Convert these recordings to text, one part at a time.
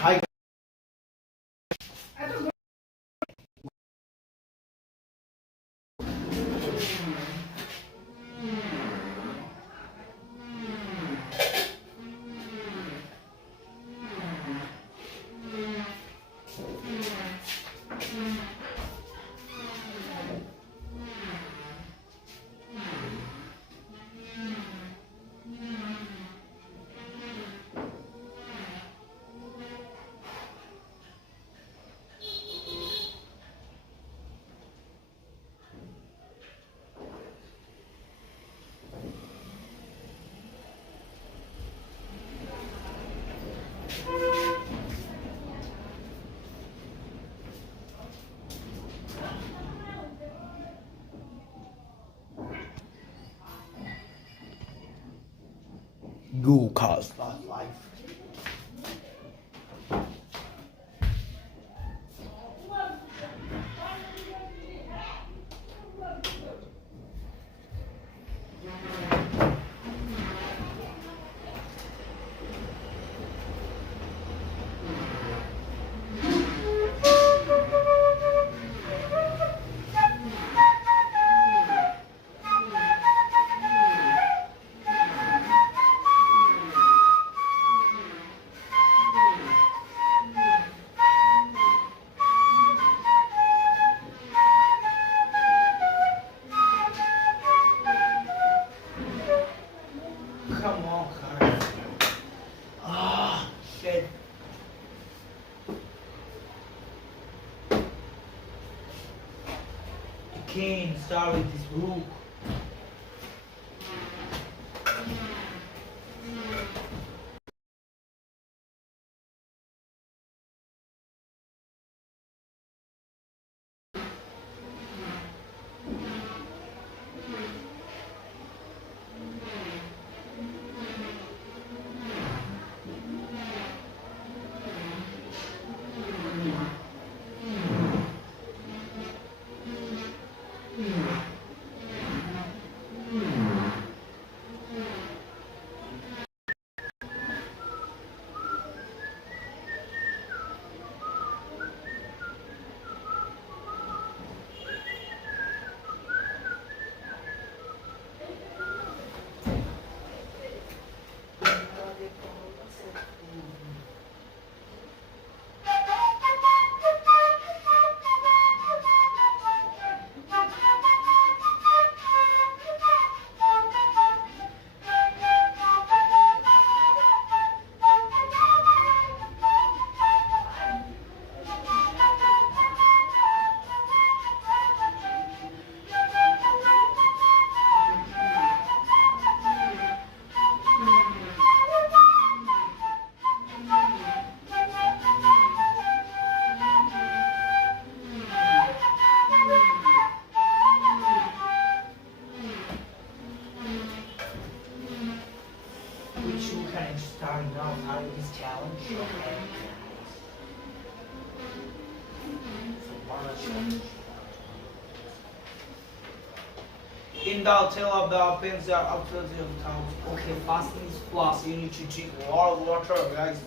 Hi. Go cast life. Come on, Connor. Ah, shit. You can't start with this book. Which you kind of starting out out of this challenge. In the tail of the pins are up to the top. Okay, fasting is plus. You need to drink a lot of water, guys.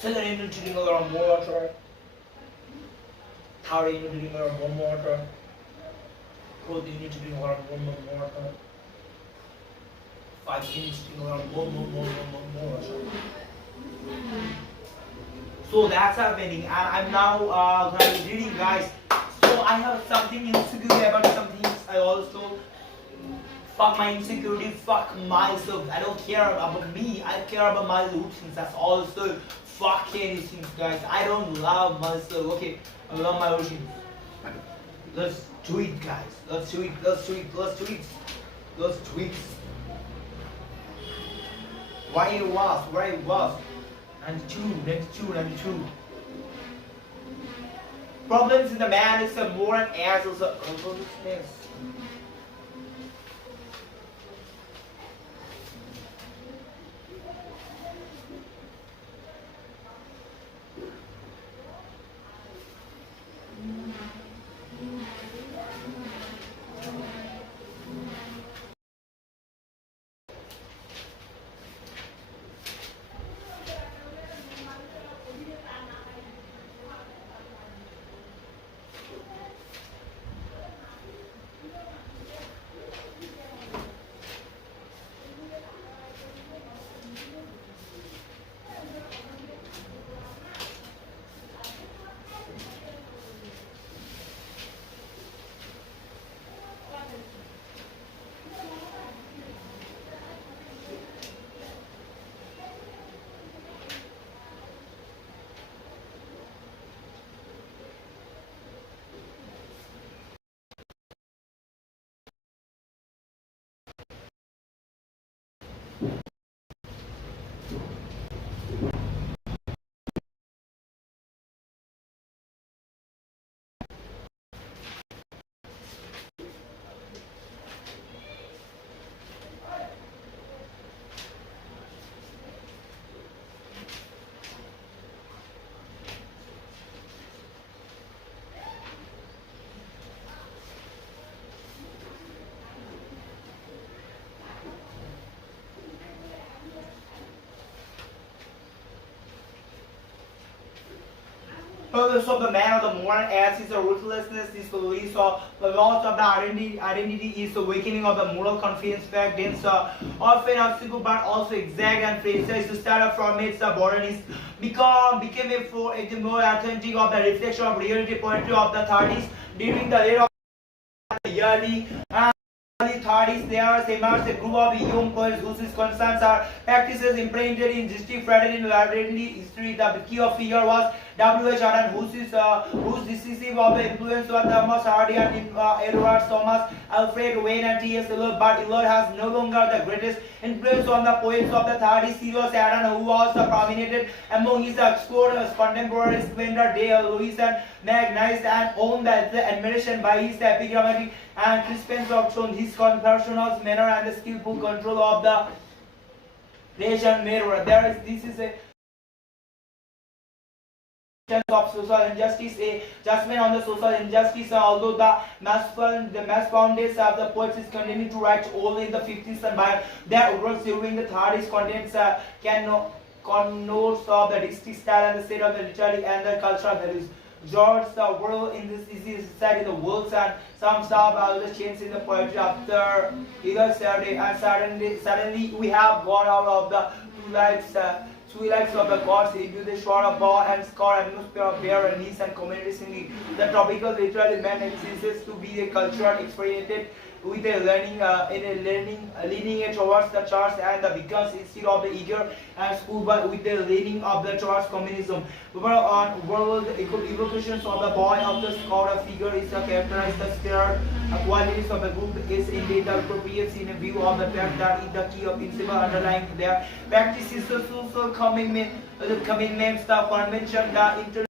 Second, you need to drink a lot more water. Third, you need to drink a lot more water. Fourth, you need to drink a lot more water. 5 minutes to drink a lot more water. So that's happening, and I'm now going to be reading, guys. So I have something insecurity about some things. I also fuck my insecurity, fuck myself. I don't care about me, I care about my routines. That's also fuck anything, guys. I don't love myself. Okay, I love my routine. Let's do it, guys. Let's do it. Let's do it. Let's do it. Let's do it. Why it was? Where it was? 92, 92, 92. Problems in the man is a more an as also overlessness. Purpose of the man of the moral as is a ruthlessness, is the release of the loss of the identity is the awakening of the moral confidence fact, then often obstacle but also exact and precise to start up from its borders became a more authentic of the reflection of reality poetry of the 30s during the era of the early 30s. There emerged a group of young poets whose concerns are practices imprinted in history, fraternity, history. The key of figure was W.H. Auden, whose decisive of the influence was Thomas Hardy and Edward Thomas, Alfred Wayne and T.S. Eliot. But Eliot has no longer the greatest influence on the poets of the 30s. Serious Auden, who was prominent among his explorers, contemporaries, Splendor, Dale, Lewis and Magnus, and owned the admiration by his epigrammatic and Crispin's doctrine, his conversational manner and the skillful control of the nation mirror. This is a of social injustice, a judgment on the social injustice, although the mass founders of the poets is continuing to write only in the 50s and by their works during the 30s contents connotes of the distinct style and the state of the literary and the cultural values. George the world in this easy society, the worlds and some stuff all the change in the poetry after either Saturday and suddenly we have gone out of the two lives of the gods into the shore of bow and score atmosphere of bare and knees and community singing. The tropical literally man ceases to be a cultural experience with a leaning towards the church and the becomes instead of the eager and school but with the leaning of the towards communism. On world evocations of the boy of the scholar figure is characterized the spirit qualities of the group is indeed the appropriate in a view of the fact that in the key of principle underlying their practices the social commitments, the convention, the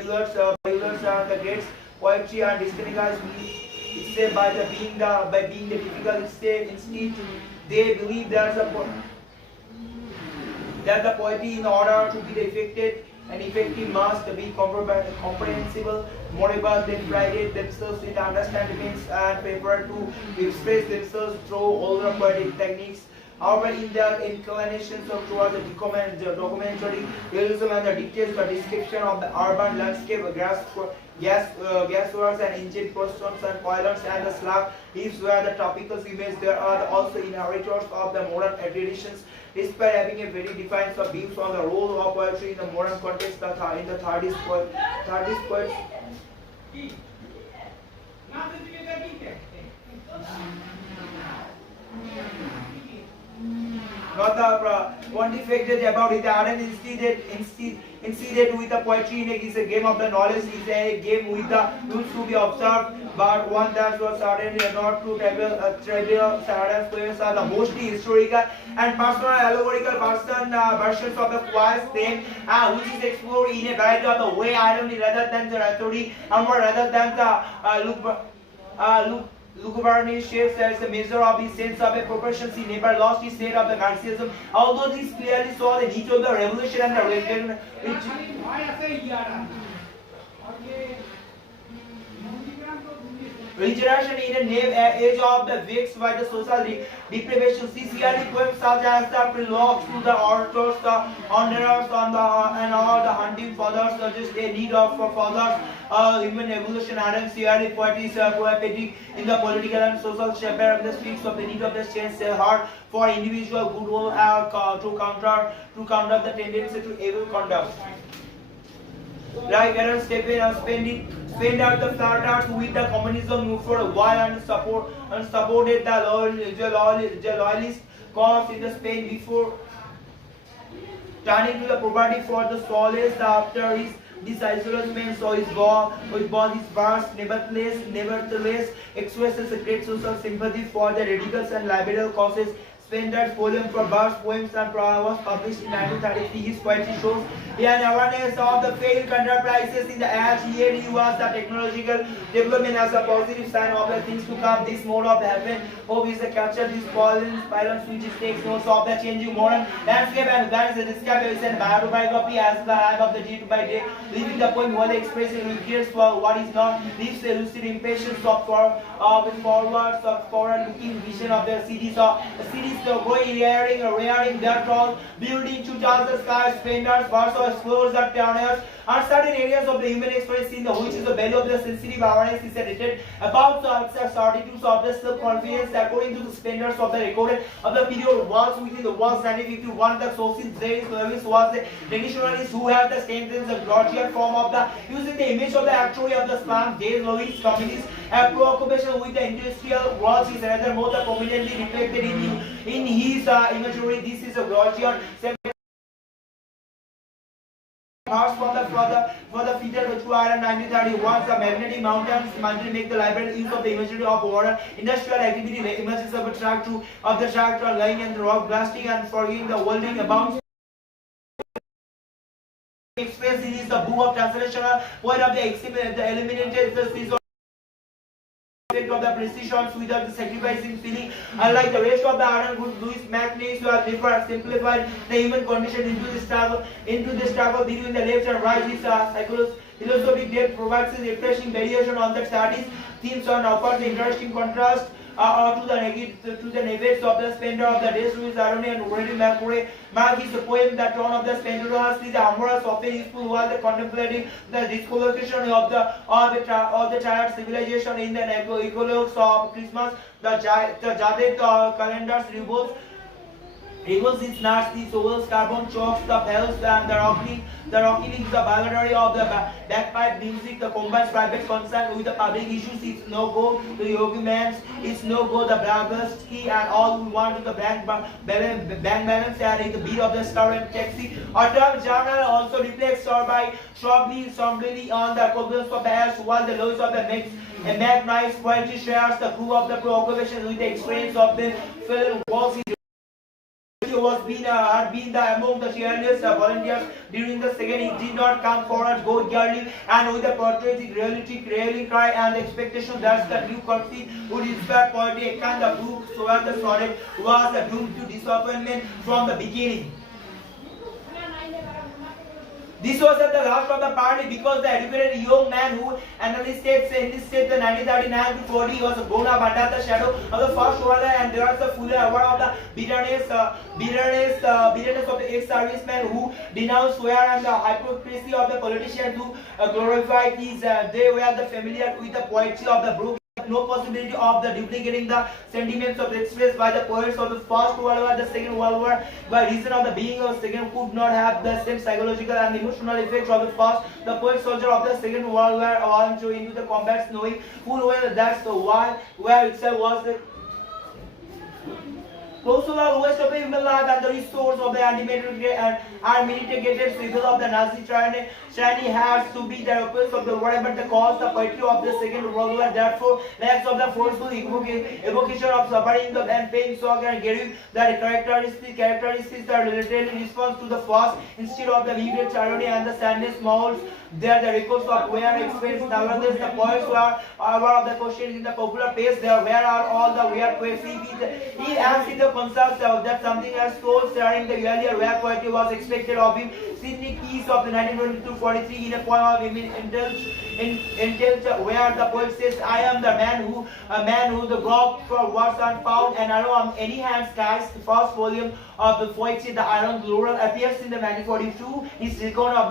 Baylor's and the great poetry and distinguished it's by being the difficult instinct. They believe that the poetry in order to be effective and effective must be comprehensible, moreover they prided themselves in understandings and prefer to express themselves through older poetic techniques. However, in their inclinations towards the documentary realism and the details, the description of the urban landscape grasp gasworks and engine persons and boilers and the slab leaves were the tropical images. There are also inheritors of the modern traditions. Despite having a very defined views on the role of poetry in the modern context, in the 30s poets. Not the pontificated about it. Aaron instead with the poetry is a game of the knowledge, is a game with the rules to be observed, but one that was certainly not true. Trivial Sarad's poems are the mostly historical and personal allegorical versions of the poet's theme, which is explored in a variety of the way, irony rather than the rhetoric, humor rather than the Lugobarni shares as a measure of his sense of a proportions. He never lost his sense of the Marxism, although this clearly saw the need of the revolution and the revolution. Regeneration in a age of the vexed by the social deprivation. CCRD poems such as the prologue to the orators, the honorers on and all the hunting fathers suggest a need of for fathers human evolution. And CRD poetry is poetic in the political and social sphere of the speaks of the need of the change hard for individual goodwill to counter the tendency to evil conduct. Like Aaron spend out the flat arts with the communism moved for a while and supported the loyalist cause in the Spain before turning to the property for the solace after his disillusionment. So his born his verse nevertheless expresses a great social sympathy for the radicals and liberal causes. Spender's volume for verse poems and was published in 1933. His poetry shows an awareness of the failed enterprises in the age. Here he was the technological development as a positive sign of the things to come. This mode of heaven hope is a capture this violence which takes notes of the changing modern landscape and guides the discoveries and biography as the life of the day by day. Leaving the poem while expressing regrets for what is not, leaves a lucid impatience of forward looking vision of the cities going rearing their throne, building to touch the sky. Spenders also explores the pioneers and certain areas of the human experience in the which is the value of the sensitive awareness is written about the certitudes of the self-confidence according to the Spenders of the recorded of the period walls within the walls 1951. The Socialist Lewis was the traditionalists who have the strengthened the Georgian form of the using the image of the actuary of the slum. Days Lewis communities have preoccupation with the industrial world is rather more the prominently reflected in his imagery. This is a Georgian for the feature which were in 1931, the magnetic mountains make the library use of the imagery of water, industrial activity, images of the tractor lying and the rock blasting and forgetting the welding about. Express it is the book of translation, one of the eliminated the of the precisions without the sacrificing feeling. Unlike the rest of the Iron Good Louis MacNeice, who have never simplified the human condition into the struggle between the left and right. This philosophic depth provides a refreshing variation on the studies. Themes on offers interesting contrast to the negates of the Spender of the Days, Louis Aroni and Rory McCoy. Mark is a poem that tone of the Spender has the humorous, often useful while the contemplating the discolocation of the tired civilization in the ecologues of Christmas. The Jadet calendars revolves its nuts, the souls, carbon chalks, the bells, and the rocking is the balladry of the bagpipe music, the combines private concern with the public issues. It's no go to Yogi Man's, it's no go the Blavatsky and all who want to the bank balance and the beat of the star and taxi. Autumn journal also reflects somberly on the problems of the ash, while the lows of the mix. A nice poetry shares the crew of the preoccupation with the experience of the film walls. Had been among the cheerleaders volunteers during the second. He did not come forward, go eagerly, and with the patriotic rallying cry and expectation that the new conflict would inspire poetry. And the book, so as the sonnet, was doomed to disappointment from the beginning. This was at the last of the party because the educated young man who enlisted the 1939 to 40 was grown up under the shadow of the first world, and there was a full aware of the bitterness of the ex-servicemen who denounced war and the hypocrisy of the politicians who glorified these. They were the familiar with the poetry of the brook. No possibility of the duplicating the sentiments of expressed by the poets of the First World War, the Second World War, by reason of the being of Second could not have the same psychological and emotional effects of the first. The poet soldier of the Second World War went into the combat knowing full well that's the war where itself was the close to the lowest of the human life and the resource of the unmitigated civil of the Nazi tyranny has to be the opposite of the whatever the cause, the poetry of the Second World War, therefore lacks of the forceful evocation of suffering and pain, shock and grief, the characteristics are related in response to the first, instead of the vivid tyranny and the sadness molds there the records of where experience. Nevertheless, the poets who are aware of the question in the popular pace there, where are all the weird poetry? He asked the concept that something as soul stirring the earlier rare poetry was expected of him. Sidney Pease of the 1922-43 in a poem of Indulge where the poet says, I am the man who the grog for words unfound and alone any hand skies. The first volume of the poetry, The Iron Laurel, appears in the 1942. His second of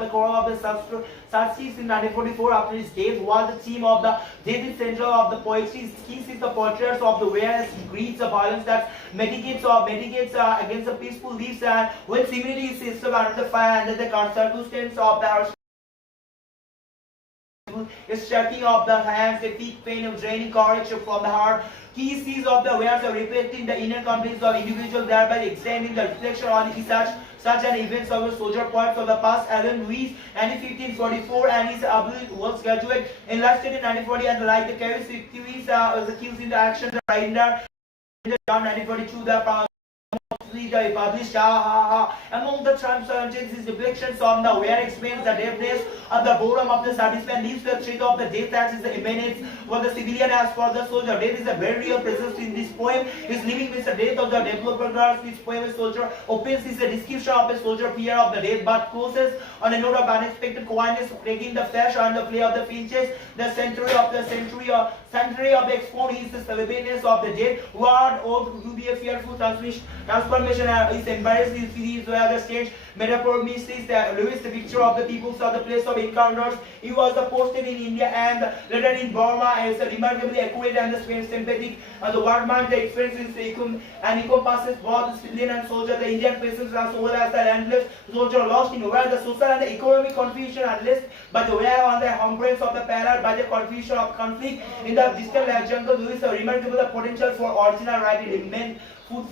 the choral of the Success in 1944 after his death was the theme of the death is central of the poetry. He sees the portraits of the various degrees of violence that mitigates against the peaceful lives, and when similarly is system under the fire under the circumstance of the is shaking of the hands, a peak pain of draining courage from the heart. Key sees of the wares of reflecting the inner conflicts of individuals, thereby extending the reflection on such an events of the soldier poets of the past. Alan Lewis, 1544, and his was graduate enlisted in 1940, and like the Carrie Lewis was accused in the action the Rinder John 1942 the published among the transcendents his reflections on the where explains the depthness of the boredom of the serviceman, leaves the threat of the death that is the imminence for the civilian as for the soldier. Death is a very real presence in this poem. Is living with the death of the developers. This poem a soldier opens is a description of a soldier fear of the death, but closes on a note of unexpected quietness, breaking the flesh and the play of the finches. The century of the exponent is the celebrateness of the dead. Word ought to be a fearful transformation is embarrassed in cities where the stage metaphor misses Lewis the picture of the peoples of the place of encounters. He was posted in India and later in Burma as a remarkably accurate and sympathetic. The wordman the experience is encompasses both the civilian and soldier. The Indian peasants as well as the landless soldier lost in where the social and the economic confusion unless but where on the humbrance of the parallel by the confusion of conflict in the distant jungle. Lewis a remarkable potential for original writing remained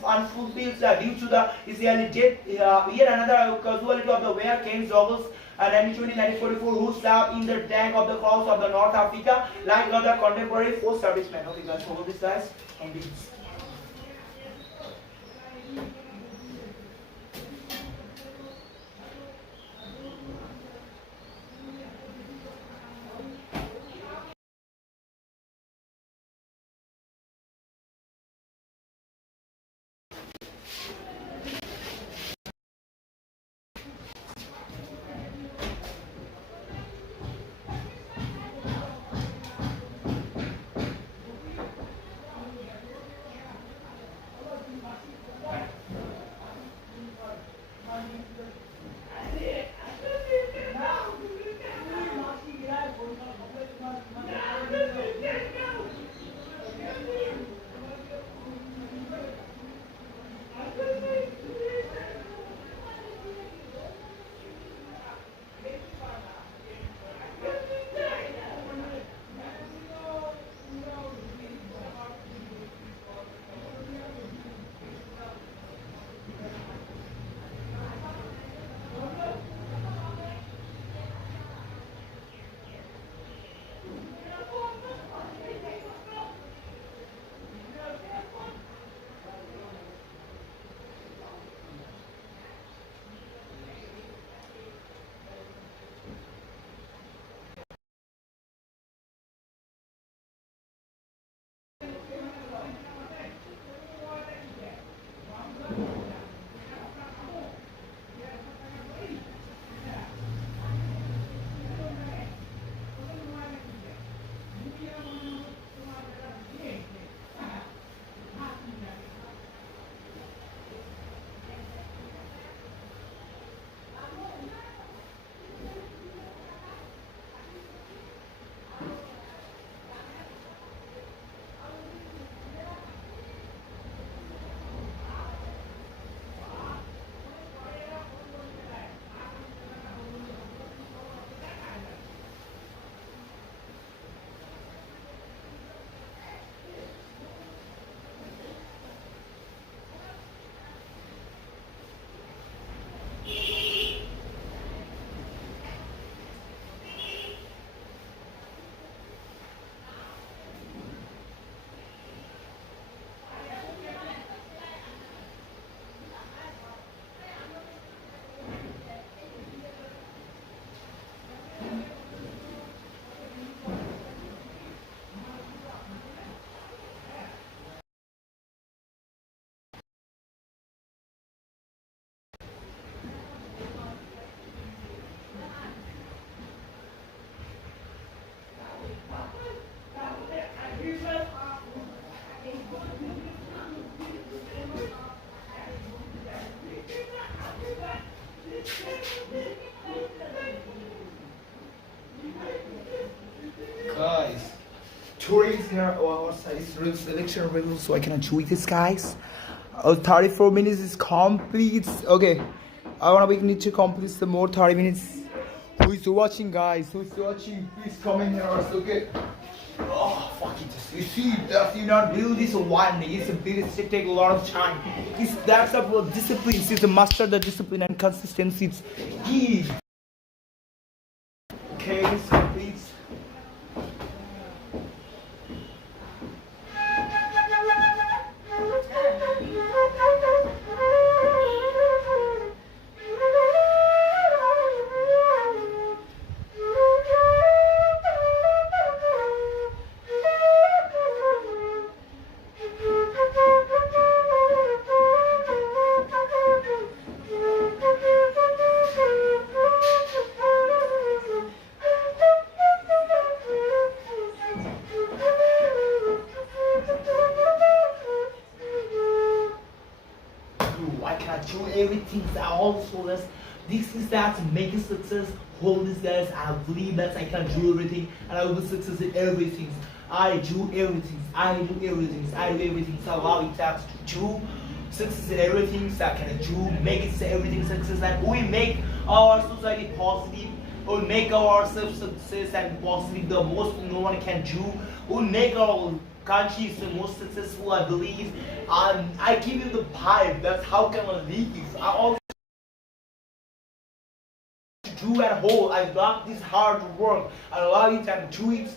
unfulfilled due to the Israeli death. Here another casualty of the war came Douglas 1920-1944 who served in the tank of the cross of the North Africa like other contemporary force servicemen. Okay guys, follow this guys. Guys, tourists here our size selection review, so I can enjoy this, guys. 34 minutes is complete. Okay, I wanna we need to complete some more 30 minutes. Who is watching, guys? Who is watching? Please comment here also, okay? Oh, fuck it. You see, that you not build this one day. It's a bit, it take a lot of time. It's that's about discipline. It's to master the discipline and consistency. It's key. Okay, so please. I cannot do everything. I also this is that to make a success. Hold this, guys. I believe that I can do everything and I will be success in everything. I do everything. I do everything. I do everything. So allow it to do success in everything. So I can do make it everything success, and we make our society positive. We make ourselves success and positive. The most no one can do. We make our country is the most successful, I believe. I give you the pipe. That's how can I lead this. I always do at home. I love this hard work. I love it and do it.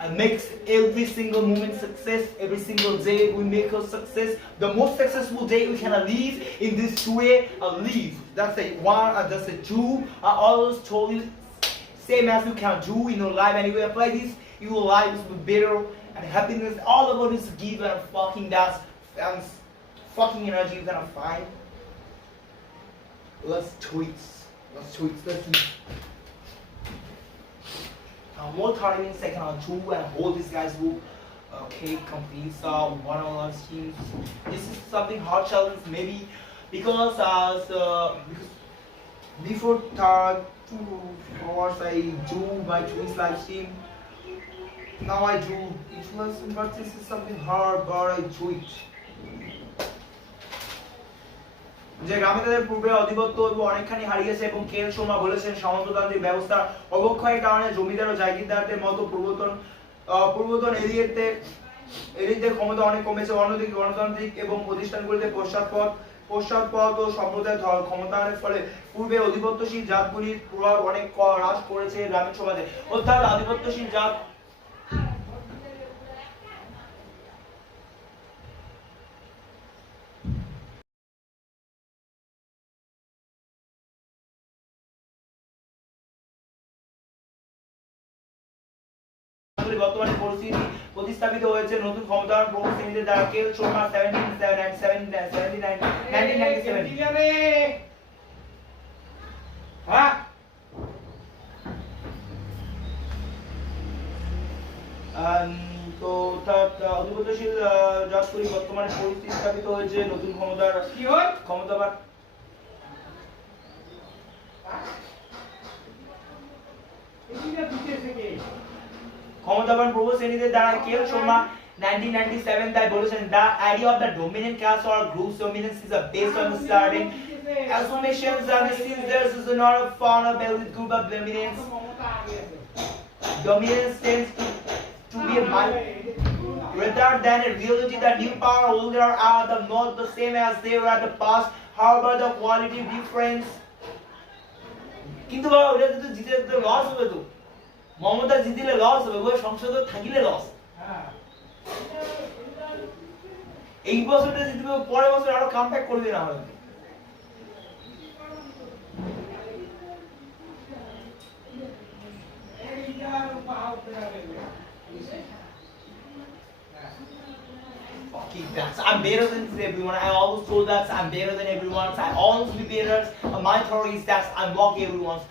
I make every single moment success. Every single day we make a success. The most successful day we can live in this way. I live. That's a one. That's a two. I always told you, same as you can do in your life. And if you apply this, your life will be better. And happiness, all about is give and fucking that's and fucking energy you're gonna find. Let's tweet. Let's tweet. Let's see. More 30 minutes I can do and hold this guy's book. Okay, complete one on one teams. This is something hard challenge maybe because because before 2 hours I do my twins live stream. Now I do each lesson, but this is something hard, but I do it. যে গ্রামে তাদের পূর্বে আধিপত্য অনেকখানি হারিয়েছে এবং কেএল শর্মা বলেছেন সামন্ততান্ত্রিক ব্যবস্থা অবক্ষয়ের কারণে জমিদার ও জাগিরদারদের মতো পূর্বতন এলিটদের ক্ষমতা অনেক কমেছে। অন্যদিকে গণতান্ত্রিক এবং প্রতিষ্ঠানগুলিতে পশ্চাৎপদ ও সম্প্রদায়ের ক্ষমতায়নের ফলে পূর্বে আধিপত্যশীল জাতগুলির প্রভাব অনেক হ্রাস করেছে গ্রামীণ সমাজে। অর্থাৎ আধিপত্যশীল জাত বর্তমানে পরিস্থিতি প্রতিস্থাপিত হয়েছে নতুন ক্ষমতায়ন প্রভু শ্রেণীদের দ্বারা। কেএল শর্মা 1997 হ্যাঁ তো অধিপত্যশীল জাতগুলি বর্তমানে পরিস্থিতি স্থাপিত হয়েছে নতুন ক্ষমতাবান ক্ষমতাবান প্রভু শ্রেণীদের দ্বারা। কেএল শর্মা 1997 তাই বলেছেন, the idea of the dominant class or group's dominance is based on the certain assumptions and since there is not a found a valid group of dominance. Dominance tends to be a myth rather than a reality. The new power holders are not the same as they were in the past. However, the quality difference. কিন্তু বাবা ওটা তো জিতে তো লস হবে তো। মমতা জিতিলে লস হবে, ওই সংসদে থাকিলে লস। এই বছরটা জিতবে, পরের বছর আরো কামব্যাক করবে না হয়। I'm better than everyone. I always told that I'm better than everyone. I always be better. My theory is that I mock everyone's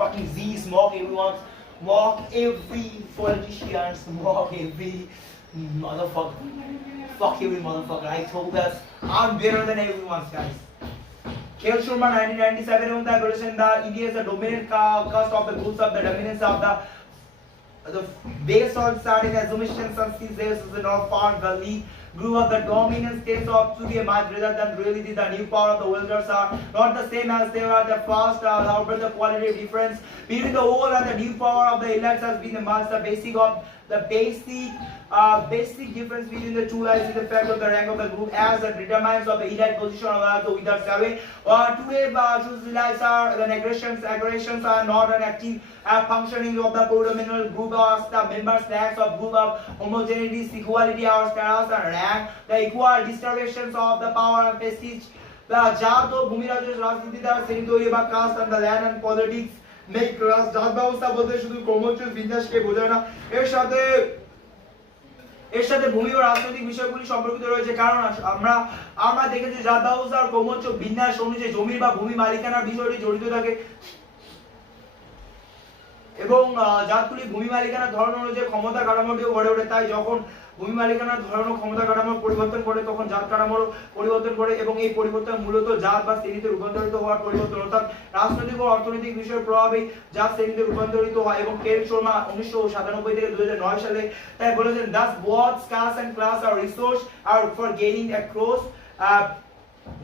fucking Z is mock everyone's. mock every politicians, mock every motherfucker. Fuck every motherfucker. I told us I'm better than everyone, guys. K.L. Sharma 1997 এবং তাই বলেছেন the India is the dominant cast of the goods of the dominance of the based on certain assumptions and since there is not found the league grew up the dominant states of to be a much rather than reality the new power of the worlders are not the same as they were the first however the quality difference between the old and the new power of the elects has been the master basic of the basic difference between the two lies in the fact of the rank of the group as the determines of the elite position of the without survey today choose lies are the aggressions are not an active functioning of the predominant group or the members lacks of group of homogeneity equality or status and rank the equal distributions of the power and prestige the জাত ও ভূমিরাজ্যের রাজনীতি দ্বারা শ্রেণী তৈরি বা caste and the land and politics make class জাত ব্যবস্থা বলতে শুধু ক্রমোচ্চ বিন্যাসকে বোঝায় না এর সাথে ভূমি ও রাজনৈতিক বিষয়গুলি সম্পর্কিত রয়েছে কারণ আমরা দেখেছি জাত ব্যবস্থা আর ক্রমোচ্চ বিন্যাস অনুযায়ী জমি বা ভূমি মালিকানার বিষয়টি জড়িত থাকে এবং জাতগুলি ভূমি মালিকানার ধরন অনুযায়ী ক্ষমতা কাঠামোটিও গড়ে ওঠে তাই যখন ভূমি মালিকানার ধরন ও ক্ষমতা কাঠামোর পরিবর্তন করে তখন জাত কাঠামোর পরিবর্তন করে এবং এই পরিবর্তন মূলত জাত বা শ্রেণীতে রূপান্তরিত হওয়ার পরিবর্তন অর্থাৎ রাজনৈতিক ও অর্থনৈতিক বিষয়ের প্রভাবে জাত শ্রেণীতে রূপান্তরিত হয় এবং K.L. Sharma 1997 থেকে 2009 সালে তাই বলেছেন thus both caste and class are resource are for gaining across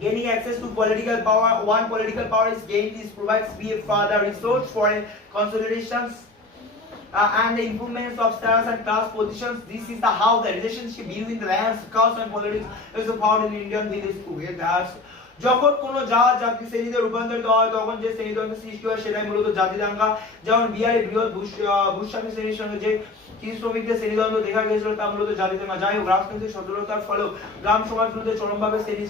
gaining access to political power one political power is gained this provides be a further resource for a consolidations and the improvements of status and class positions this is the how the relationship between the lands caste and politics is found in Indian village that's যখন কোন জাতি শ্রেণীতে রূপান্তরিত হয় তখন যে শ্রেণীদ্বন্দ্বের সৃষ্টি হয় সেটাই মূলত জাতি দাঙ্গা যেমন বিহারে বৃহৎ ভূস্বামী শ্রেণীর সঙ্গে যে কৃষি শ্রমিকদের শ্রেণীদ্বন্দ্ব দেখা গিয়েছিল তা মূলত জাতি দাঙ্গা যাই হোক রাজনৈতিক সচলতার ফলেও গ্রাম সমাজগুলোতে চরমভাবে শ্রেণী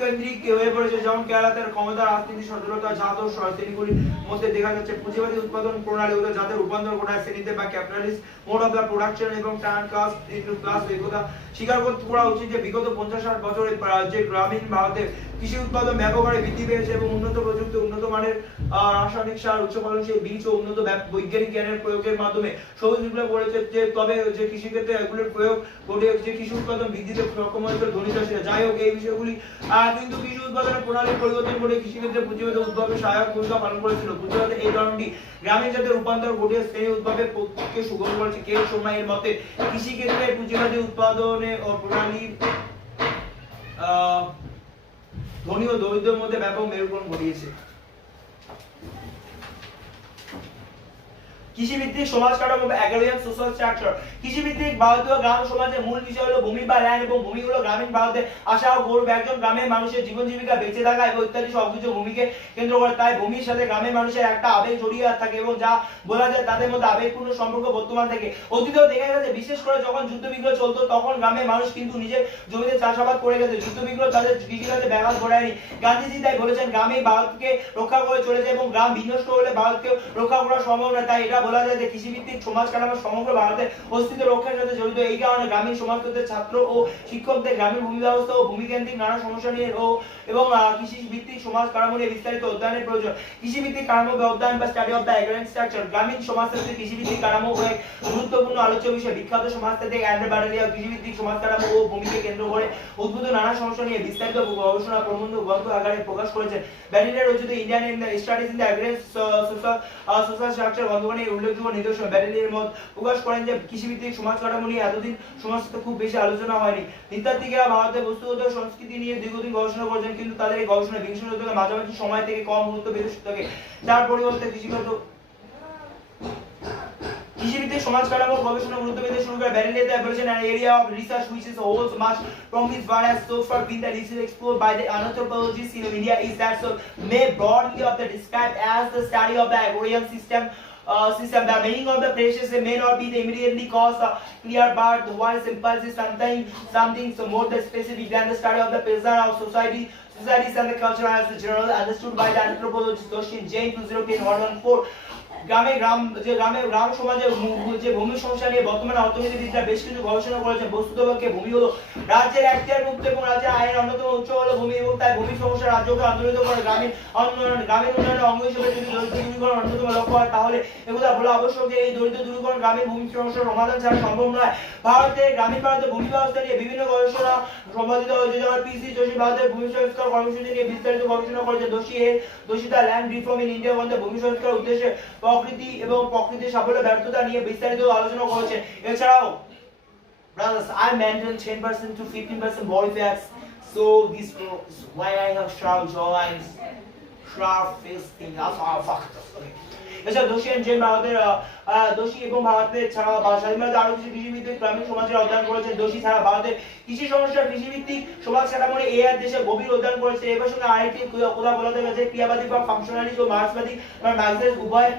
কেন্দ্রিক হয়ে পড়েছে যেমন কেরালাতে ক্ষমতা রাজনীতি সচলতা জাত ও শ্রেণীগুলির মধ্যে দেখা যাচ্ছে পুঁজিবাদী উৎপাদন প্রণালী ওদের জাতের রূপান্তর ঘটায় শ্রেণীতে বা capitalist mode of the production এবং টার্ন কাস্ট ইনটু ক্লাস একতা স্বীকার করতে করা উচিত যে বিগত 50-60 বছরে যে গ্রামীণ ভারতে কৃষি উৎপাদন ব্যাপক হারে বৃদ্ধি পেয়েছে এবং উন্নত প্রযুক্তি উন্নত মানের রাসায়নিক সার উচ্চ ফলনশীল বীজ ও উন্নত বৈজ্ঞানিক জ্ঞানের প্রয়োগের মাধ্যমে সবুজ বিপ্লব করেছে যে তবে যে কৃষি ক্ষেত্রে এগুলোর প্রয়োগ ঘটে যে কৃষি উৎপাদন বৃদ্ধিতে সক্ষম হয়েছে ধনী চাষিরা যাই হোক এই বিষয়গুলি কিন্তু কৃষি উৎপাদনের প্রণালীর পরিবর্তন করে কৃষি ক্ষেত্রে পুঁজিবাদী উদ্ভাবে সহায়ক ভূমিকা পালন করেছিল পুঁজিবাদে এই ধরনটি গ্রামীণ জাতের রূপান্তর ঘটিয়ে শ্রেণী উদ্ভাবের পক্ষে সুগম করেছে K.L. Sharma এর মতে কৃষি ক্ষেত্রে পুঁজিবাদী উৎপাদনে ও প্রণালী ধনী ও দরিদ্রের মধ্যে ব্যাপক মেরুকরণ ঘটিয়েছে কৃষিভিত্তিক সমাজ কাঠামো অ্যাগ্রারিয়ান সোশ্যাল স্ট্রাকচার কৃষিভিত্তিক ভারতীয় গ্রাম সমাজের মূল বিষয় হলো ভূমি বা ল্যান্ড এবং ভূমি হলো গ্রামীণ ভারতে আশা ও গৌরব একজন গ্রামের মানুষের জীবন জীবিকা বেঁচে থাকা এবং ইত্যাদি সবকিছু ভূমিকে কেন্দ্র করে তাই ভূমির সাথে গ্রামের মানুষের একটা আবেগ জড়িয়ে থাকে এবং যা বলা যায় তাদের মধ্যে আবেগপূর্ণ সম্পর্ক বর্তমান থেকে অতীতেও দেখা গেছে বিশেষ করে যখন যুদ্ধবিগ্রহ চলতো তখন গ্রামের মানুষ কিন্তু নিজের জমিতে চাষাবাদ করে গেছে যুদ্ধবিগ্রহ তাদের কৃষিকাজে ব্যাঘাত ঘটায়নি গান্ধীজি তাই বলেছেন গ্রামে ভারতকে রক্ষা করে চলেছে এবং গ্রাম বিনষ্ট হলে ভারতকে রক্ষা করা সম্ভব নয় তাই এটা বলা যায় যে কৃষিভিত্তিক সমাজ কাঠামো সমগ্র ভারতের অস্তিত্ব রক্ষার সাথে জড়িত এই কারণে গ্রামীণ সমাজতন্ত্রের ছাত্র ও শিক্ষকদের গ্রামীণ ভূমি ব্যবস্থা ও ভূমিকেন্দ্রিক নানা সমস্যা নিয়ে এবং কৃষিভিত্তিক সমাজ কাঠামো নিয়ে বিস্তারিত অধ্যয়নের প্রয়োজন কৃষিভিত্তিক কাঠামো অধ্যয়ন বা স্টাডি অফ দ্য এগ্রারিয়ান স্ট্রাকচার গ্রামীণ সমাজতন্ত্রের কৃষিভিত্তিক কাঠামো এক গুরুত্বপূর্ণ আলোচ্য বিষয় বিখ্যাত সমাজতান্ত্রিক অ্যান্ড্রে বাটালিয়া কৃষিভিত্তিক সমাজ কাঠামো ও ভূমিকে কেন্দ্র করে উদ্ভূত নানা সমস্যা নিয়ে বিস্তারিত গবেষণা প্রবন্ধ গ্রন্থ আকারে প্রকাশ করেছেন ব্যাটালিয়া রচিত Indian studies in the agrarian social structure গ্রন্থখানি উল্লেখযোগ্য নিদর্শন ব্যাটালিয়ার মত প্রকাশ করেন যে কৃষিভিত্তিক সমাজ কাঠামো নিয়ে এতদিন সমাজে খুব বেশি আলোচনা হয়নি নৃতাত্ত্বিকেরা ভারতের বস্তুগত সংস্কৃতি নিয়ে দীর্ঘদিন গবেষণা করেছেন কিন্তু তাদের এই গবেষণা বিংশ শতকের মাঝামাঝি সময় থেকে কম গুরুত্ব পেতে থাকে যার পরিবর্তে কৃষিভিত্তিক সমাজ কাঠামো গবেষণা গুরুত্ব পেতে শুরু করে ব্যাটালিয়াতে বলেছেন an area of research which is holds much promise but has so far been that is explored by the anthropologists in India is that so may broadly of the described as the study of the agrarian system. The meaning of the precious may not be immediately cause clear, but while simple is something so more specific than the study of the pressure of societies and the culture as general understood by the anthropologist Doshin Jain 2010 114. গ্রাম সমাজে যে ভূমি সমস্যা নিয়ে বর্তমানে অর্থনীতিবিদরা বেশ কিছু গবেষণা করেছেন। বস্তুতপক্ষে ভূমি হলো রাজ্যের এখতিয়ার মুক্ত এবং রাজ্যের আয়ের অন্যতম উৎস হলো ভূমি, এবং তাই ভূমি সমস্যা রাজ্যকে আন্দোলিত করে। গ্রামীণ উন্নয়নের অঙ্গ হিসেবে যদি দরিদ্র দূরীকরণ অন্যতম লক্ষ্য হয়, তাহলে এগুলা বলা আবশ্যক যে এই দরিদ্র দূরীকরণ গ্রামীণ ভূমি সমস্যার সমাধান ছাড়া সম্ভব নয়। গ্রামীণ ভারতে ভূমি ব্যবস্থা নিয়ে বিভিন্ন গবেষণা সম্পাদিত হয়েছে, যেমন পিসি যোশী ভারতের ভূমি সংস্কার কর্মসূচি নিয়ে বিস্তারিত গবেষণা করেছে। দোষিতা ল্যান্ড রিফর্ম ইন ইন্ডিয়া বন্ধে ভূমি সংস্কার উদ্দেশ্যে প্রকৃতির সাফল্য ব্যর্থতা নিয়ে বিস্তারিত আলোচনা করেছে। এছাড়াও brothers, I mentioned 10% to 15% body fats, so this is why I have sharp jawlines, sharp face thing, that's all factors. Okay. এছাড়া দোষী এবং ভারতের ছাড়া স্বাধীনতা আরো কিছু কৃষিভিত্তিক গ্রামীণ সমাজের অধ্যয়ন করেছেন। দোষী ছাড়া ভারতের কৃষি সমস্যা কৃষিভিত্তিক সমাজ কাঠামোর এর দেশে গভীর অধ্যয়ন করেছে। এর সঙ্গে আরেকটি কথা বলা গেছে ক্রিয়াবাদী বা ফাংশনালিস্ট ও মার্ক্সবাদী মার্ক্সিস্ট উভয়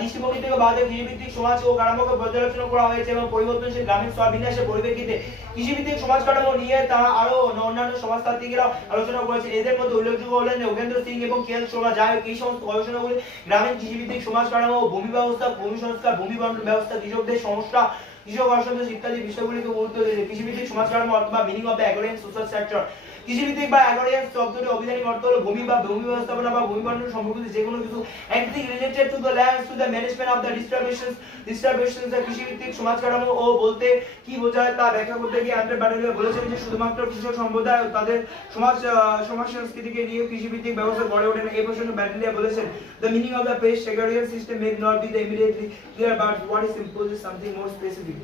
দৃষ্টিভঙ্গি থেকে ভারতের কৃষিভিত্তিক সমাজ ও কাঠামোকে পর্যালোচনা করা হয়েছে, এবং পরিবর্তনশীল গ্রামীণ বিন্যাসের পরিপ্রেক্ষিতে কৃষিভিত্তিক সমাজ কাঠামো নিয়ে তারা আরো অন্যান্য সমাজতাত্ত্বিকরা আলোচনা করেছেন। এদের মধ্যে উল্লেখযোগ্য হলেন যোগেন্দ্র সিং এবং কেএল শর্মা। যাই হোক, এই সমস্ত গবেষণাগুলি গ্রামীণ কৃষিভিত্তিক সমাজ কাঠামো, ভূমি ব্যবস্থা, ভূমি সংস্কার, ভূমি বন্টন ব্যবস্থা, কৃষকদের সমস্যা, কৃষক অসন্তোষ ইত্যাদি বিষয়গুলিকে গুরুত্ব দিয়েছে। কৃষিভিত্তিক সমাজ কাঠামো অথবা meaning of the agrarian social sector. কৃষিভিত্তিক বা অ্যাগ্রারিয়ান শব্দটির অভিধানিক অর্থ হলো ভূমি বা ভূমি ব্যবস্থাপনা বা ভূমি বন্টন সম্পর্কিত যে কোনো কিছু, anything related to the land, to the management of the distribution. কৃষিভিত্তিক সমাজ কাঠামো ও বলতে কি বোঝায় তা ব্যাখ্যা করতে গিয়ে অ্যান্ড্রে ব্যাডেলিয়া বলেছেন যে শুধুমাত্র কৃষক সম্প্রদায় তাদের সমাজ সংস্কৃতিকে নিয়ে কৃষিভিত্তিক ব্যবস্থা গড়ে ওঠে না। এই প্রশ্নে ব্যাডেলিয়া বলেছেন, the meaning of the past agrarian system may not be the immediately clear, but what is impose is something more specific.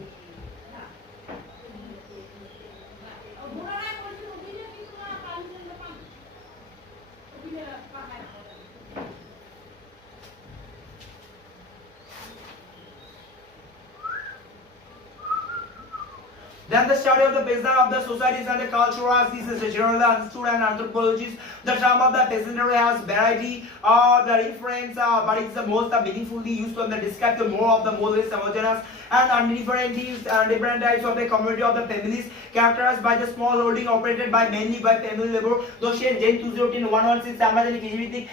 Then the study of the baseline of the societies and the culture as this is generally understood and anthropologists. The term of the peasantry has variety the influence, but it's the most meaningfully used to describe the more of the more less homogeneous and different types of the community of the families characterized by the small holding operated by mainly by family labor. Doshen Jen 2010-116 আমরা জানি কৃষিভিত্তিক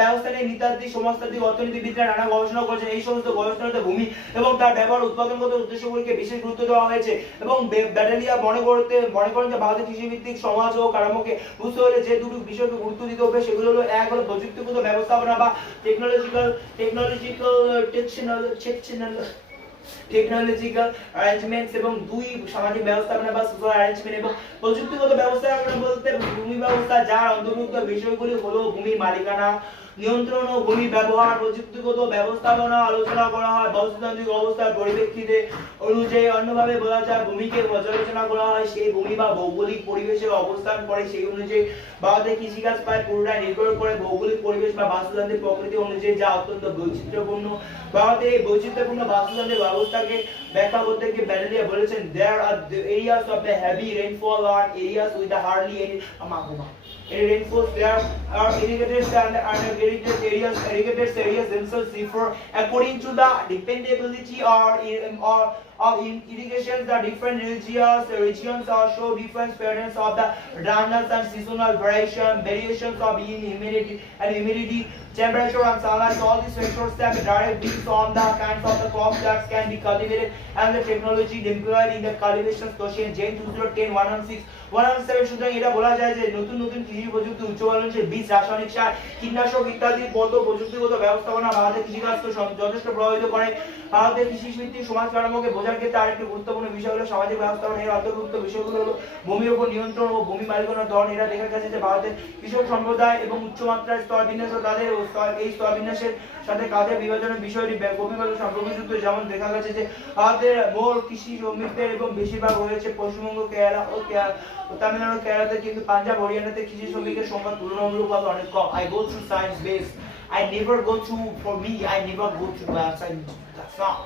ব্যবস্থা নিয়ে নৃতাত্ত্বিক সমাজতাত্ত্বিক অর্থনীতিবিদরা নানা গবেষণা করেছেন। এই সমস্ত গবেষণাতে ভূমি এবং তার ব্যবহার উৎপাদনগত উদ্দেশ্যগুলিকে বিশেষ গুরুত্ব দেওয়া হয়েছে, এবং ব্যাডেলিয়া মনে করেন যে ভারতের কৃষিভিত্তিক সমাজ ও কাঠামোকে বুঝতে হলে যে দুটো বিষয়কে গুরুত্ব দিতে হবে সেগুলো হলো, এক হলো প্রযুক্তিগত ব্যবস্থাপনা বা টেকনোলজিক্যাল অ্যারেঞ্জমেন্টস, এবং দুই সামাজিক ব্যবস্থাপনা বা সোশ্যাল অ্যারেঞ্জমেন্ট। এবং প্রযুক্তিগত ব্যবস্থাপনা বলতে ভূমি ব্যবস্থা, যার অন্তর্ভুক্ত বিষয়গুলি হলো ভূমি মালিকানা নিয়ন্ত্রণ ও ভূমি ব্যবহার। প্রযুক্তিগত ব্যবস্থাপনা আলোচনা করা হয় বাস্তুতান্ত্রিক অবস্থার পরিপ্রেক্ষিতে অনুযায়ী। অন্যভাবে বলা যায় ভূমিকে পর্যালোচনা করা হয় সেই ভূমি বা ভৌগোলিক পরিবেশের অবস্থান পরে সেই অনুযায়ী। ভারতের কৃষিকাজ প্রায় পুরোটাই নির্ভর করে ভৌগোলিক পরিবেশ বা বাস্তুতান্ত্রিক প্রকৃতি অনুযায়ী, যা অত্যন্ত বৈচিত্র্যপূর্ণ। ভারতে এই বৈচিত্র্যপূর্ণ বাস্তুতান্ত্রিক ব্যবস্থাকে ব্যাখ্যা করতে গিয়ে ব্যাডেলিয়া বলেছেন, there are the areas of the heavy rainfall or areas with the hardly any rainfall. There are irrigated areas themselves differ according to the dependability of irrigation. The different regions show different patterns of the dryness and seasonal variations of humidity, temperature and sunlight. All these factors have a direct bearing on the kinds of the crops that can be cultivated and the technology employed in the cultivation. Question Jane 2010-116-117। সুতরাং এটা বলা যায় যে নতুন নতুন কৃষি প্রযুক্তি, উচ্চ ফলনশীল বীজ, রাসায়নিক সার, কীটনাশক ইত্যাদির পদ্ধতি প্রযুক্তিগত ব্যবস্থাপনা ভারতের কৃষিকাজকে যথেষ্ট প্রভাবিত করে। ভারতের কৃষিভিত্তিক সমাজ কাঠামোকে বোঝার ক্ষেত্রে আরেকটি গুরুত্বপূর্ণ বিষয় হলো সামাজিক ব্যবস্থাপনা। এর অন্তর্ভুক্ত বিষয়গুলো হলো ভূমির উপর নিয়ন্ত্রণ ও ভূমি মালিকানার ধরন। এরা দেখা গেছে যে ভারতের কৃষক সম্প্রদায় এবং উচ্চমাত্রার স্তর বিন্যাস ও তাদের এই স্তর বিন্যাসের সাথে কাজের বিভাজনের বিষয়টি গভীরভাবে সম্পর্কযুক্ত। যেমন দেখা গেছে যে ভারতের মোট কৃষি শ্রমিকদের এবং বেশিরভাগ রয়েছে পশ্চিমবঙ্গ, কেরালা ও তামিলনাড়ু। কেরালাতে কিন্তু পাঞ্জাব, হরিয়ানাতে কৃষি শ্রমিকের সংখ্যা তুলনামূলকভাবে অনেক কম। I go through science base. I never go through assignment. That's not.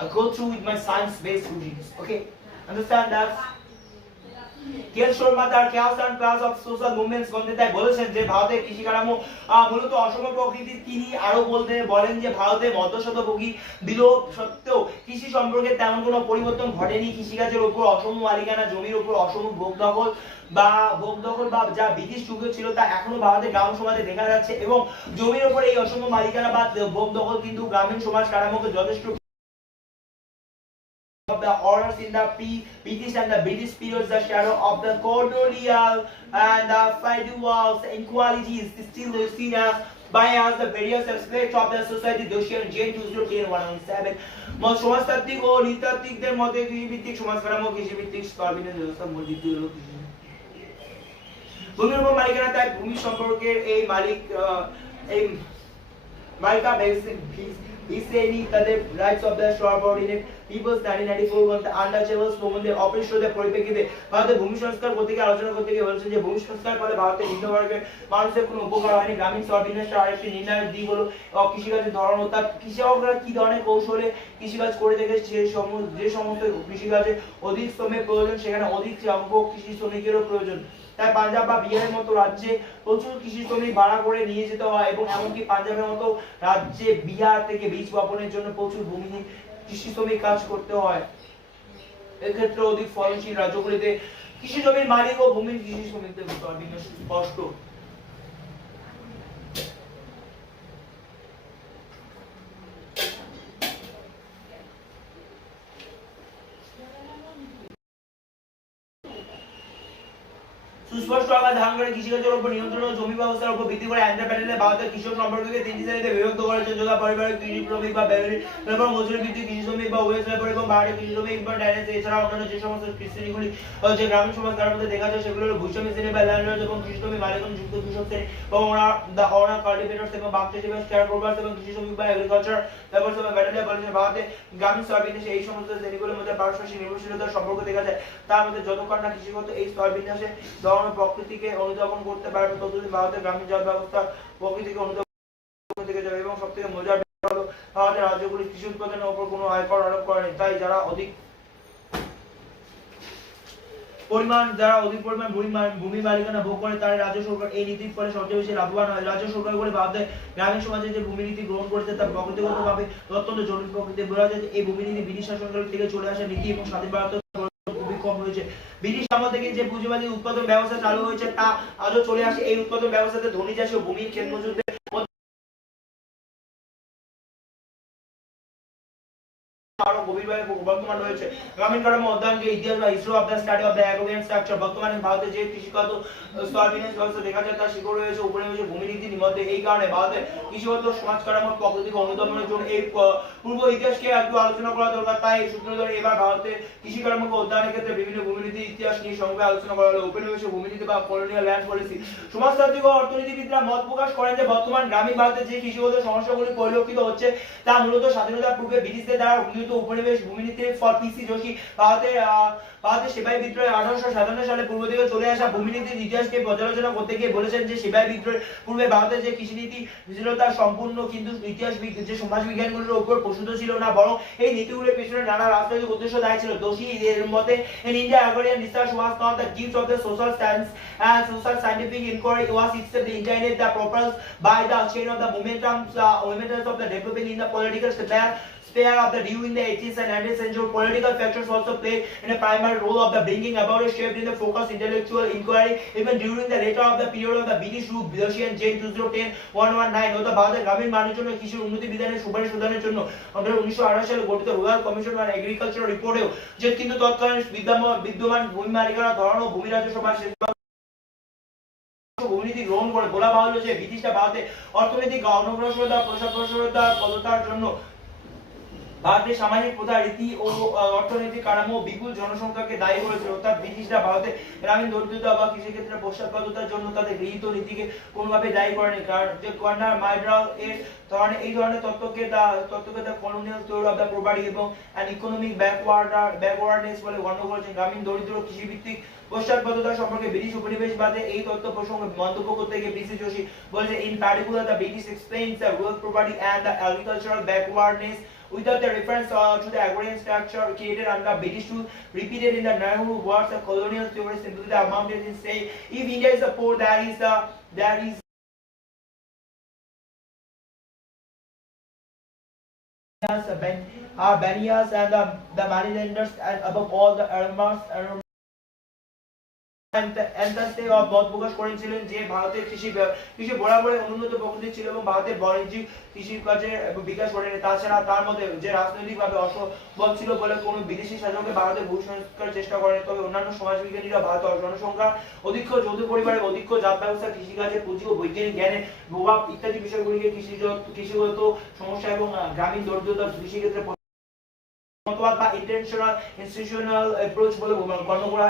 I go through with my science based routines. Okay, understand that? কেল শর্মা তার chaos and class of social movements গ্রন্থে তাই বলেছেন যে ভারতের কৃষি কাঠামো মূলত অসম প্রকৃতির। তিনি আরো বলেন যে ভারতে মধ্যস্বত্বভোগী বিলোপ সত্ত্বেও কৃষি সম্পর্কে তেমন কোনো পরিবর্তন ঘটেনি। কৃষিকাজের উপর অসম মালিকানা, জমির উপর অসম ভোগ দখল বা যা ব্রিটিশ যুগে ছিল তা এখনো ভারতের গ্রাম সমাজে দেখা যাচ্ছে, এবং জমির উপর এই অসম মালিকানা বা ভোগ দখল কিন্তু গ্রামীণ সমাজ কাঠামোকে যথেষ্ট of the orders in the pre-British and the British periods, the shadow of the colonial and the feudal inequality is still seen as by as the various aspects of the society. Doshian J 2010-117 সমাজতাত্ত্বিক ও নৃতাত্ত্বিকদের মতে কৃষিভিত্তিক সমাজ কাঠামো, কৃষিভিত্তিক স্তরবিন্যাস ব্যবস্থা মূল ভিত্তি হলো কৃষি। ভূমির উপর মালিকানা তাই ভূমি সম্পর্কের এই মালিকা Essentially, the rights of the subordinate peoples 1994 গ্রন্থে আন্ডারচেবলস প্রবন্ধের অপরিশোধিত পরিপ্রেক্ষিতে ভারতের ভূমি সংস্কার পত্রিকা আলোচনা করতে গিয়ে বলেছেন যে ভূমি সংস্কার ফলে ভারতের নিম্নবর্গের মানুষের কোনো উপকার হয়নি। গ্রামীণ স্তরবিন্যাসের আরেকটি নির্ণায়ক দিক হলো কৃষিকাজের ধরন, অর্থাৎ কৃষকরা কি ধরনের কৌশলে কৃষিকাজ করে থাকে। যে সমস্ত কৃষিকাজে অধিক শ্রমের প্রয়োজন সেখানে অধিক সংখ্যক কৃষি শ্রমিকেরও প্রয়োজন। তাই পাঞ্জাব বা বিহারের মতো রাজ্যে প্রচুর কৃষি শ্রমিক ভাড়া করে নিয়ে যেতে হয়, এবং এমনকি পাঞ্জাবের মতো রাজ্যে বিহার থেকে বীজ বপনের জন্য প্রচুর ভূমিহীন কৃষি শ্রমিক কাজ করতে হয়। এক্ষেত্রে অধিক ফলনশীল রাজ্যগুলিতে কৃষি জমির মালিক ও ভূমির কৃষি শ্রমিকদের বিন্যাস স্পষ্ট। সুস্পষ্ট আকার ধারণ করে কৃষিকাজের উপর নিয়ন্ত্রণ ও জমি ব্যবস্থার উপর ভিত্তি করে অ্যান্ড্রে প্যাটেলে ভারতের কৃষক সম্পর্ককে তিনটি শ্রেণীতে বিভক্ত করেছে, যথা পারিবারিক কৃষি শ্রমিক বা লেবার, মজুরি ভিত্তিক কৃষি শ্রমিক বা ওয়েজ লেবার এবং পাহাড়ি কৃষি শ্রমিক বা ডাইরেক্ট। এছাড়া অন্যান্য যে সমস্ত কৃষি শ্রেণীগুলি যে গ্রামীণ সমাজ কাঠামোতে দেখা যায় সেগুলো হলো ভূস্বামী শ্রেণী বা ল্যান্ডলর্ড এবং কৃষি শ্রমিক মালিকানা যুক্ত কৃষক শ্রেণী এবং ওনার কাল্টিভেটরস এবং বাগচাষী বা শেয়ার হোল্ডার্স এবং কৃষি শ্রমিক বা এগ্রিকালচার লেবার্স এবং ব্যাটালিয়ন বলেছেন। ভারতে গ্রামীণ স্তরবিন্যাসে এই সমস্ত শ্রেণীগুলোর মধ্যে পারস্পরিক নির্ভরশীলতার সম্পর্ক দেখা যায়। তার মধ্যে যতক্ষণ না কৃষিগত এই স্তরবিন্যাসে ধরন প্রকৃতিকে অনুধাবন করতে পারবে ততদিন ভারতের গ্রামীণ জাত ব্যবস্থা প্রকৃতিকে অনুধাবন থেকে যাবে। এবং সবথেকে মজার ব্যাপার হলো ভারতের রাজ্যগুলি কৃষি উৎপাদনের উপর কোনো আয়কর আরোপ করেনি। তাই যারা অধিক পরিমাণ ভূমি মালিকানা ভোগ করে তারা রাজ্য সরকার এই নীতির ফলে সবচেয়ে বেশি লাভবান হয়। রাজ্য সরকারগুলি ভারতের গ্রামীণ সমাজে যে ভূমি নীতি গ্রহণ করেছে তা প্রকৃতিগতভাবে অত্যন্ত জটিল প্রকৃতির। বোঝা যায় যে এই ভূমি নীতি ব্রিটিশ শাসনকাল থেকে চলে আসা নীতি এবং স্বাধীন ভারত খুবই কম হয়েছে। ব্রিটিশ আমল থেকে যে পুঁজিবাদী উৎপাদন ব্যবস্থা চালু হয়েছে তা আজও চলে আসে। এই উৎপাদন ব্যবস্থাতে ধনী চাষী ও ভূমির ক্ষেত মজুরদের আরো গভীরভাবে বর্তমান রয়েছে। গ্রামীণ কাঠামো অধ্যয়নকে ইতিহাস বা history of the study of the agriculture structure. বর্তমানে ভারতে যে কৃষিগত স্তরবিন্যাস ব্যবস্থা দেখা যায় তার শিকড় রয়েছে উপনিবেশিক ভূমি নীতির মধ্যে। এই কারণে ভারতের কৃষিগত সমাজ কাঠামোর প্রকৃতিকে অনুধাবনের জন্য এই পূর্ব ইতিহাসকে একটু আলোচনা করা দরকার। তাই এই সূত্র ধরে এবার ভারতের কৃষি কাঠামোকে অধ্যয়নের ক্ষেত্রে বিভিন্ন ভূমি নীতির ইতিহাস নিয়ে সংক্ষেপে আলোচনা করা হলো। উপনিবেশিক ভূমি নীতি বা কলোনিয়াল ল্যান্ড পলিসি। সমাজতাত্ত্বিক ও অর্থনীতিবিদরা মত প্রকাশ করেন যে বর্তমান গ্রামীণ ভারতের যে কৃষিগত সমস্যাগুলি পরিলক্ষিত হচ্ছে তা মূলত স্বাধীনতার পূর্বে ব্রিটিশদের দ্বারা গৃহীত উপনিবেশ ভূমি নীতির ফর পিসি যোশী ভারতের সিপাহী বিদ্রোহে 1857 সালে পূর্ব দিকে চলে আসা ভূমি নীতির ইতিহাসকে পর্যালোচনা করতে গিয়ে বলেছেন যে সিপাহী বিদ্রোহের পূর্বে ভারতের যে কৃষি নীতি ছিল তা সম্পূর্ণ কিন্তু ইতিহাস যে সমাজ বিজ্ঞানগুলোর উপর প্রসূত ছিল না, বরং এই নীতিগুলোর পেছনে নানা রাজনৈতিক উদ্দেশ্য দায়ী ছিল। দোষী এর মতে in India agrarian research was not the gift of the social science and social scientific inquiry was itself the internet that propels by the chain of the momentums of the developing in the political sphere of the during the 18th and 19th century. Political factors also played in a primary role of the bringing about a shift in the focus intellectual inquiry even during the later of the period of the British rule. Doshian J 2010-119 ও ভারতের গ্রামীণ মানুষের জন্য কৃষির উন্নতি বিধানের সুপারিশ প্রদানের জন্য 1928 সালে গঠিত রয়্যাল কমিশন অন এগ্রিকালচার রিপোর্টেও যে কিন্তু তৎকালীন বিদ্যমান ভূমি মালিকানা ধরন ও ভূমি রাজ্য সভা ভূমিনীতি গ্রহণ করে বলা বাহুল্য যে ব্রিটিশরা ভারতে অর্থনৈতিক অনগ্রসরতা প্রসারতার জন্য ভারতের সামাজিক প্রথা রীতি ও অর্থনৈতিক কাঠামো বিপুল জনসংখ্যাকে দায়ী করেছিল। অর্থাৎ ব্রিটিশরা ভারতে গ্রামীণ দরিদ্রতা বা কৃষিক্ষেত্রে পশ্চাৎপদতার জন্য তাদের গৃহীত নীতিকে কোনোভাবে দায়ী করেনি। কারণ যে কর্নার মাইড্রাল এর এই ধরনের তত্ত্বকে the colonial theory of the property এবং অ্যান ইকোনমিক ব্যাকওয়ার্ডনেস বলে গণ্য করেছেন। গ্রামীণ দরিদ্র কৃষিভিত্তিক পশ্চাৎপদতা সম্পর্কে ব্রিটিশ উপনিবেশবাদে এই তত্ত্ব প্রসঙ্গে মন্তব্য করতে গিয়ে পিসি যোশী বলেছে, in particular the British explains the rural property and the agricultural backwardness without the reference to the agrarian structure created under British rule, repeated in the Nehru words, the colonial theory simply amounted in say, if India is a poor, there is Banias and the moneylenders, and above all the Armas অ্যান্টাসে মত প্রকাশ করেছিলেন যে ভারতের কৃষি বরাবরই অনুন্নত প্রকৃতির ছিল এবং ভারতের বাণিজ্যিক কৃষি কাজের বিকাশ ঘটেনি। তাছাড়া তার মধ্যে যে রাজনৈতিকভাবে অসবল ছিল বলে কোনো বিদেশি শাসককে ভারতে ভূসংস্কার চেষ্টা করেন। তবে অন্যান্য সমাজবিজ্ঞানীরা ভারত জনসংখ্যা অধিক যৌথ পরিবারের অধিক জাত ব্যবস্থা কৃষিকাজের পুঁজি ও বৈজ্ঞানিক জ্ঞানের প্রভাব ইত্যাদি বিষয়গুলিকে কৃষিগত সমস্যা এবং গ্রামীণ দরিদ্রতা কৃষিক্ষেত্রে মতবাদ বা ইনস্টিটিউশনাল অ্যাপ্রোচ বলে গণ্য করা।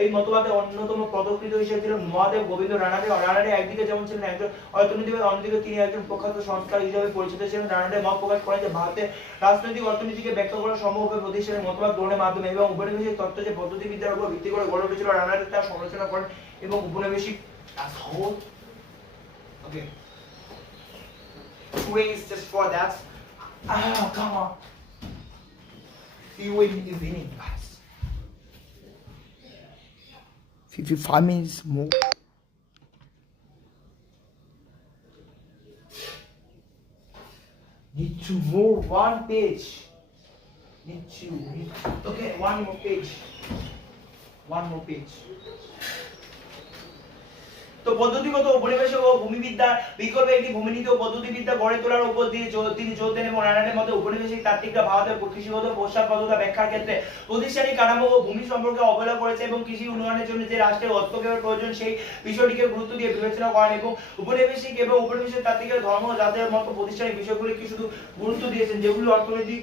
এই মতবাদে অন্যতম পদকৃত হিসেবে ছিলেন মহাদেব গোবিন্দ রানাডে। রানাডে একদিকে যেমন ছিলেন একজন অর্থনীতিবিদ, অন্যদিকে তিনি একজন প্রখ্যাত সংস্কারক হিসেবে পরিচিত ছিলেন। রানাডে মত প্রকাশ করেন যে ভারতের রাজনৈতিক অর্থনীতিকে ব্যাখ্যা করা সম্ভব হবে প্রতিষ্ঠানের মতবাদ গ্রহণের মাধ্যমে এবং উপনিবেশিক তত্ত্ব যে পদ্ধতিবিদ্যার উপর ভিত্তি করে গড়ে উঠেছিল। রানাডে তার সমালোচনা করেন এবং উপনিবেশিক Okay. Two ways just for that. Come on. You will be winning, guys. 55 minutes more. Need to move one page. Okay, one more page. তো পদ্ধতিগত উপনিবেশক ও ভূমিবিদ্যার বিকল্পে একটি ভূমিনীতি ও পদ্ধতিবিদ্যা গড়ে তোলার উপর দিয়ে তিনি জোর দেন এবং রানাডের মতে উপনিবেশিক তাত্ত্বিকরা ভারতের কৃষিগত পশ্চাৎপদতা ব্যাখ্যার ক্ষেত্রে প্রতিষ্ঠানিক কাঠামো ও ভূমি সম্পর্কে অবহেলা করেছে এবং কৃষি উন্নয়নের জন্য যে রাষ্ট্রের হস্তক্ষেপের প্রয়োজন সেই বিষয়টিকে গুরুত্ব দিয়ে বিবেচনা করেন এবং উপনিবেশিক তাত্ত্বিকের ধর্ম ও জাতের মতো প্রতিষ্ঠানিক বিষয়গুলিকে শুধু গুরুত্ব দিয়েছেন যেগুলি অর্থনৈতিক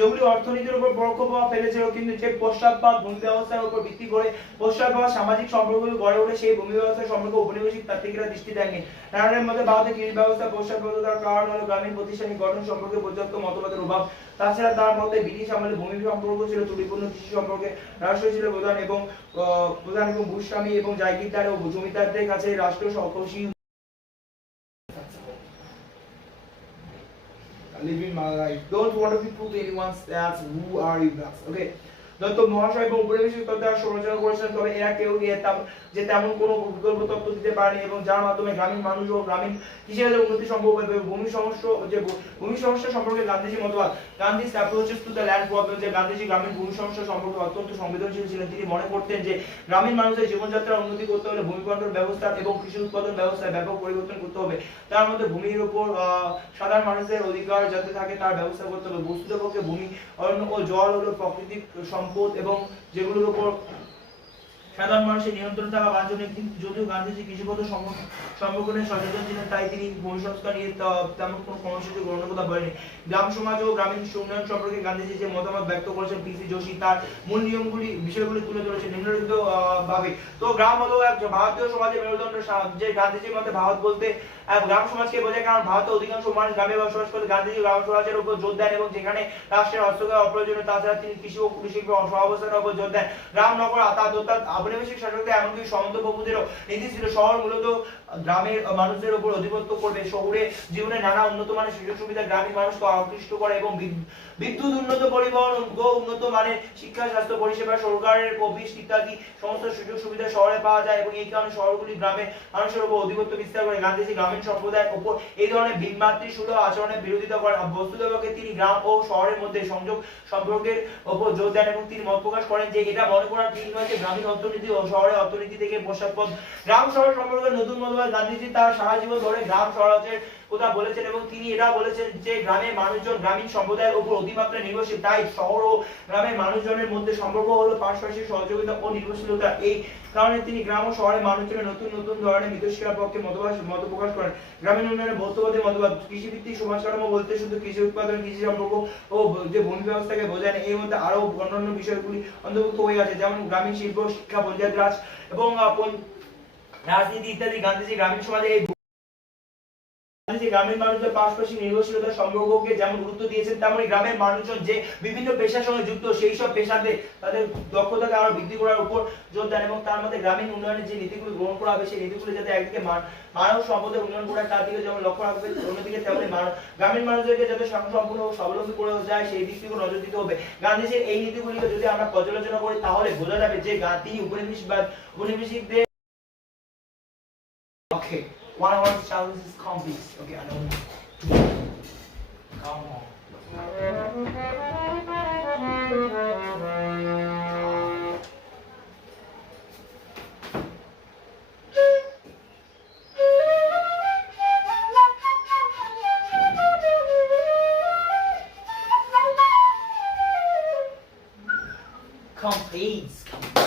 যেগুলি অর্থনীতির উপর পরোক্ষ প্রভাব ফেলেছিল, কিন্তু যে পশ্চাৎপদ ভূমি ব্যবস্থার উপর ভিত্তি করে পশ্চাৎপদ সামাজিক সম্পর্কগুলো গড়ে ওঠে সেই ভূমি ব্যবস্থার সম্পর্কে উপনিবেশিক তাত্ত্বিকরা দৃষ্টি দেননি। রানাডের মধ্যে ভারতের কৃষি ব্যবস্থা পশ্চাৎপদতার কারণ হলো গ্রামীণ প্রতিষ্ঠানিক গঠন সম্পর্কে পর্যাপ্ত মতবাদের অভাব। তাছাড়া তার মতে ব্রিটিশ আমলে ভূমি সম্পর্ক ছিল ত্রুটিপূর্ণ, কৃষি সম্পর্কে রাষ্ট্র ছিল প্রধান এবং ভূস্বামী এবং জায়গিরদার ও জমিদারদের কাছে রাষ্ট্র সকলশী living my life. Don't want to be prove to anyone that who are you guys. Okay. Dutta মহাশয় এবং উপনিবেশিক তত্ত্বের সমালোচনা করেছেন, তবে এরা কেউ যে তেমন কোনো বিকল্প তত্ত্ব দিতে পারেনি এবং যার মাধ্যমে গ্রামীণ মানুষ ও গ্রামীণ কৃষিকাজের উন্নতি সম্ভব হবে। ভূমি সমস্যা সম্পর্কে গান্ধীজি মতবাদ, Gandhi's approaches to the land problem, যে গান্ধীজি গ্রামীণ ভূমি সমস্যা সম্পর্কে অত্যন্ত সংবেদনশীল ছিলেন। তিনি মনে করতেন যে গ্রামীণ মানুষের জীবনযাত্রার উন্নতি করতে হলে ভূমি বন্টন ব্যবস্থা এবং কৃষি উৎপাদন ব্যবস্থায় ব্যাপক পরিবর্তন করতে হবে। তার মধ্যে ভূমির উপর সাধারণ মানুষের অধিকার যাতে থাকে তার ব্যবস্থা করতে হবে। বস্তুতপক্ষে ভূমি, অরণ্য ও জল হলো প্রাকৃতিক সম্পদ এবং যেগুলোর উপর সাধারণ মানুষের নিয়ন্ত্রণ থাকা বাঞ্ছনীয়। কিন্তু যদিও গান্ধীজি কৃষিগত সম্পর্ক নিয়ে সচেতন ছিলেন, তাই তিনি ভূমি সংস্কার নিয়ে তেমন কোনো কর্মসূচি গ্রহণের কথা বলেনি। গ্রাম সমাজ ও গ্রামীণ উন্নয়ন সম্পর্কে গান্ধীজি যে মতামত ব্যক্ত করেছেন পিসি যোশী তার মূল বিষয়গুলি তুলে ধরেছেন নিম্নলিখিত ভাবে। তো গ্রাম হলো এক ভারতীয় সমাজের মেরুদণ্ড। যে গান্ধীজির মতে ভারত বলতে গ্রাম সমাজকে বোঝায়, কারণ ভারতের অধিকাংশ মানুষ গ্রামে বসবাস করে। গান্ধীজি গ্রাম সমাজের উপর জোর দেন এবং যেখানে রাষ্ট্রের হস্তক্ষেপ অপ্রয়োজনীয়। তাছাড়া তিনি কৃষি ও কুটিরশিল্প সহাবস্থানের উপর জোর দেন। গ্রাম নগর অর্থাৎ উপনিবেশিক শাসকদের এমনকি সামন্ত প্রভুদেরও নীতি ছিল শহর মূলত গ্রামের মানুষদের উপর আধিপত্য করবে। শহুরে জীবনে নানা উন্নত মানের সুযোগ সুবিধা গ্রামীণ মানুষকে আকৃষ্ট করে এবং বিদ্যুৎ, উন্নত পরিবহন, উন্নত মানের শিক্ষা, স্বাস্থ্য পরিষেবা, সরকারের অফিস ইত্যাদি সমস্ত সুযোগ সুবিধা শহরে পাওয়া যায় এবং এই কারণে শহরগুলি গ্রামের মানুষের উপর আধিপত্য বিস্তার করে। গান্ধীজি গ্রামীণ সম্প্রদায়ের উপর এই ধরনের ভিন্নমাতৃসুলভ আচরণের বিরোধিতা করেন। বস্তুতপক্ষে তিনি গ্রাম ও শহরের মধ্যে সংযোগ সম্পর্কের উপর জোর দেন এবং তিনি মত প্রকাশ করেন যে এটা মনে করা ঠিক নয় যে গ্রামীণ অর্থনীতি ও শহরের অর্থনীতি থেকে পশ্চাৎপদ। গ্রাম শহর সম্পর্কে নতুন মতবাদ, গান্ধীজি তার সারা জীবন ধরে গ্রাম স্বরাজের কথা বলেছেন এবং তিনি এটা বলেছেন যে গ্রামের মানুষজন গ্রামীণ সম্প্রদায়ের উপর অতিমাত্রা নির্ভরশীল। তাই শহর ও গ্রামের মানুষজনের মধ্যে সম্পর্ক হলো পারস্পরিক সহযোগিতা ও নির্ভরশীলতা। এই কারণে তিনি গ্রাম ও শহরের মানুষজনের নতুন নতুন ধরনের মিথস্ক্রিয়ার পক্ষে মত প্রকাশ করেন। গ্রামীণ উন্নয়নের ভৌতবাদী মতবাদ, কৃষিভিত্তিক সমাজ কাঠামো বলতে শুধু কৃষি উৎপাদন, কৃষি সম্পর্ক ও যে ভূমি ব্যবস্থাকে বোঝায় না। এর মধ্যে আরো অন্যান্য বিষয়গুলি অন্তর্ভুক্ত হয়ে আছে, যেমন গ্রামীণ শিল্প, শিক্ষা, পঞ্চায়েত রাজ এবং রাজনীতি ইত্যাদি। গান্ধীজি গ্রামীণ সমাজে এই যে গ্রামের মানুষদের পারস্পরিক নির্ভরশীলতার সম্পর্ককে যেমন গুরুত্ব দিয়েছেন, তেমনি গ্রামের মানুষজন যে বিভিন্ন পেশার সঙ্গে যুক্ত সেই সব পেশাতে তাদের দক্ষতাকে আরো বৃদ্ধি করার উপর জোর দেন এবং তার মধ্যে গ্রামীণ উন্নয়নের যে নীতিগুলি গ্রহণ করা হবে সেই নীতিগুলি যাতে একদিকে মানব সম্পদের উন্নয়ন করে তার দিকে যেমন লক্ষ্য রাখবে, অন্যদিকে তেমনি গ্রামীণ মানুষদেরকে যাতে সম্পূর্ণ স্বাবলম্বী করে যায় সেই দিক থেকে নজর দিতে হবে। গান্ধীজির এই নীতিগুলিকে যদি আমরা পর্যালোচনা করি তাহলে বোঝা যাবে যে তিনি উপনিবেশিকদের Okay, 1 hour challenge is complete. Okay, I know. Come on. Complete.